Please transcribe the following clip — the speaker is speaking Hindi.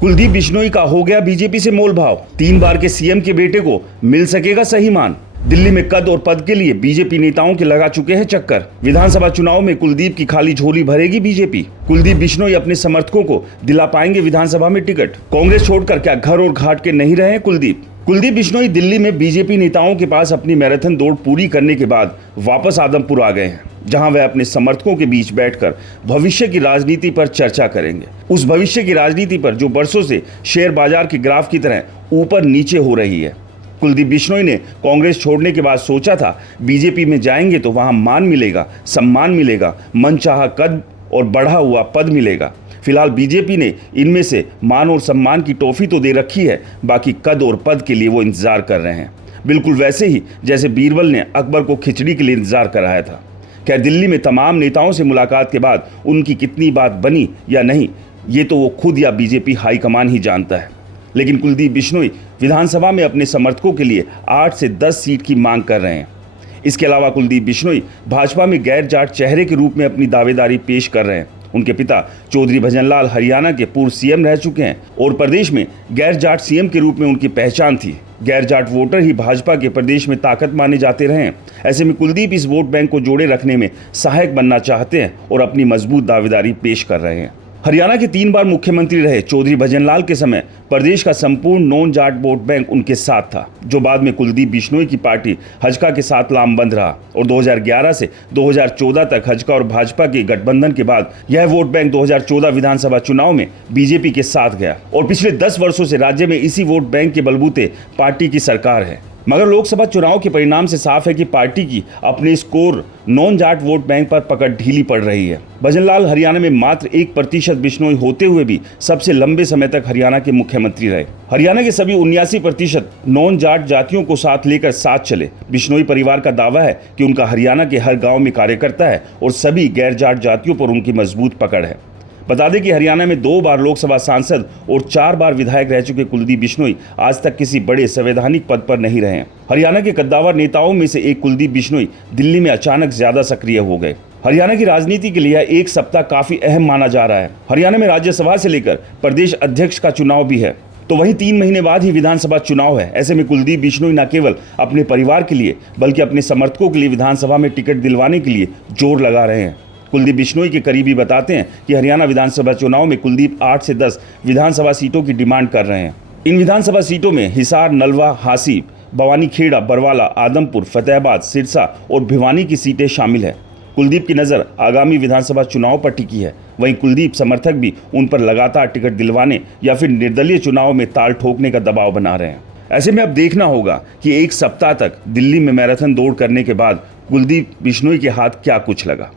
कुलदीप बिश्नोई का हो गया बीजेपी से मोलभाव। 3 बार के सीएम के बेटे को मिल सकेगा सही मान। दिल्ली में कद और पद के लिए बीजेपी नेताओं के लगा चुके हैं चक्कर। विधानसभा चुनाव में कुलदीप की खाली झोली भरेगी बीजेपी। कुलदीप बिश्नोई अपने समर्थकों को दिला पाएंगे विधानसभा में टिकट। कांग्रेस छोड़कर क्या घर और घाट के नहीं रहे कुलदीप? कुलदीप बिश्नोई दिल्ली में बीजेपी नेताओं के पास अपनी मैराथन दौड़ पूरी करने के बाद वापस आदमपुर आ गए हैं, जहां वह अपने समर्थकों के बीच बैठकर भविष्य की राजनीति पर चर्चा करेंगे। उस भविष्य की राजनीति पर जो बरसों से शेयर बाजार के ग्राफ की तरह ऊपर नीचे हो रही है। कुलदीप बिश्नोई ने कांग्रेस छोड़ने के बाद सोचा था बीजेपी में जाएंगे तो वहां मान मिलेगा, सम्मान मिलेगा, मनचाहा कद और बढ़ा हुआ पद मिलेगा। फिलहाल बीजेपी ने इनमें से मान और सम्मान की टॉफी तो दे रखी है, बाकी कद और पद के लिए वो इंतजार कर रहे हैं, बिल्कुल वैसे ही जैसे बीरबल ने अकबर को खिचड़ी के लिए इंतजार कराया था। खैर, दिल्ली में तमाम नेताओं से मुलाकात के बाद उनकी कितनी बात बनी या नहीं, ये तो वो खुद या बीजेपी हाईकमान ही जानता है। लेकिन कुलदीप बिश्नोई विधानसभा में अपने समर्थकों के लिए 8 से 10 सीट की मांग कर रहे हैं। इसके अलावा कुलदीप बिश्नोई भाजपा में गैर जाट चेहरे के रूप में अपनी दावेदारी पेश कर रहे हैं। उनके पिता चौधरी भजनलाल हरियाणा के पूर्व सीएम रह चुके हैं और प्रदेश में गैर जाट सीएम के रूप में उनकी पहचान थी। गैर जाट वोटर ही भाजपा के प्रदेश में ताकत माने जाते रहे हैं। ऐसे में कुलदीप इस वोट बैंक को जोड़े रखने में सहायक बनना चाहते हैं और अपनी मजबूत दावेदारी पेश कर रहे हैं। हरियाणा के 3 बार मुख्यमंत्री रहे चौधरी भजनलाल के समय प्रदेश का संपूर्ण नॉन जाट वोट बैंक उनके साथ था, जो बाद में कुलदीप बिश्नोई की पार्टी हजका के साथ लामबंद रहा और 2011 से 2014 तक हजका और भाजपा के गठबंधन के बाद यह वोट बैंक 2014 विधानसभा चुनाव में बीजेपी के साथ गया और पिछले 10 वर्षों से राज्य में इसी वोट बैंक के बलबूते पार्टी की सरकार है। मगर लोकसभा चुनाव के परिणाम से साफ है कि पार्टी की अपने score non Jat vote bank पर पकड़ ढीली पड़ रही है। भजनलाल हरियाणा में मात्र 1% बिश्नोई होते हुए भी सबसे लंबे समय तक हरियाणा के मुख्यमंत्री रहे। हरियाणा के सभी 79% नॉन जाट जातियों को साथ लेकर साथ चले। बिश्नोई परिवार का दावा है कि उनका हरियाणा के हर गाँव में कार्यकर्ता है और सभी गैर जाट जातियों पर उनकी मजबूत पकड़ है। बता दें कि हरियाणा में 2 बार लोकसभा सांसद और 4 बार विधायक रह चुके कुलदीप बिश्नोई आज तक किसी बड़े संवैधानिक पद पर नहीं रहे हैं। हरियाणा के कद्दावर नेताओं में से एक कुलदीप बिश्नोई दिल्ली में अचानक ज्यादा सक्रिय हो गए। हरियाणा की राजनीति के लिए एक सप्ताह काफी अहम माना जा रहा है। हरियाणा में राज्यसभा से लेकर प्रदेश अध्यक्ष का चुनाव भी है, तो वहीं 3 महीने बाद ही विधानसभा चुनाव है। ऐसे में कुलदीप बिश्नोई न केवल अपने परिवार के लिए बल्कि अपने समर्थकों के लिए विधानसभा में टिकट दिलवाने के लिए जोर लगा रहे हैं। कुलदीप बिश्नोई के करीबी बताते हैं कि हरियाणा विधानसभा चुनाव में कुलदीप 8 से 10 विधानसभा सीटों की डिमांड कर रहे हैं। इन विधानसभा सीटों में हिसार, नलवा, हासी, भवानीखेड़ा, बरवाला, आदमपुर, फतेहाबाद, सिरसा और भिवानी की सीटें शामिल हैं। कुलदीप की नज़र आगामी विधानसभा चुनाव पर टिकी है। वहीं कुलदीप समर्थक भी उन पर लगातार टिकट दिलवाने या फिर निर्दलीय चुनाव में ताल ठोकने का दबाव बना रहे हैं। ऐसे में अब देखना होगा कि एक सप्ताह तक दिल्ली में मैराथन दौड़ करने के बाद कुलदीप बिश्नोई के हाथ क्या कुछ लगा।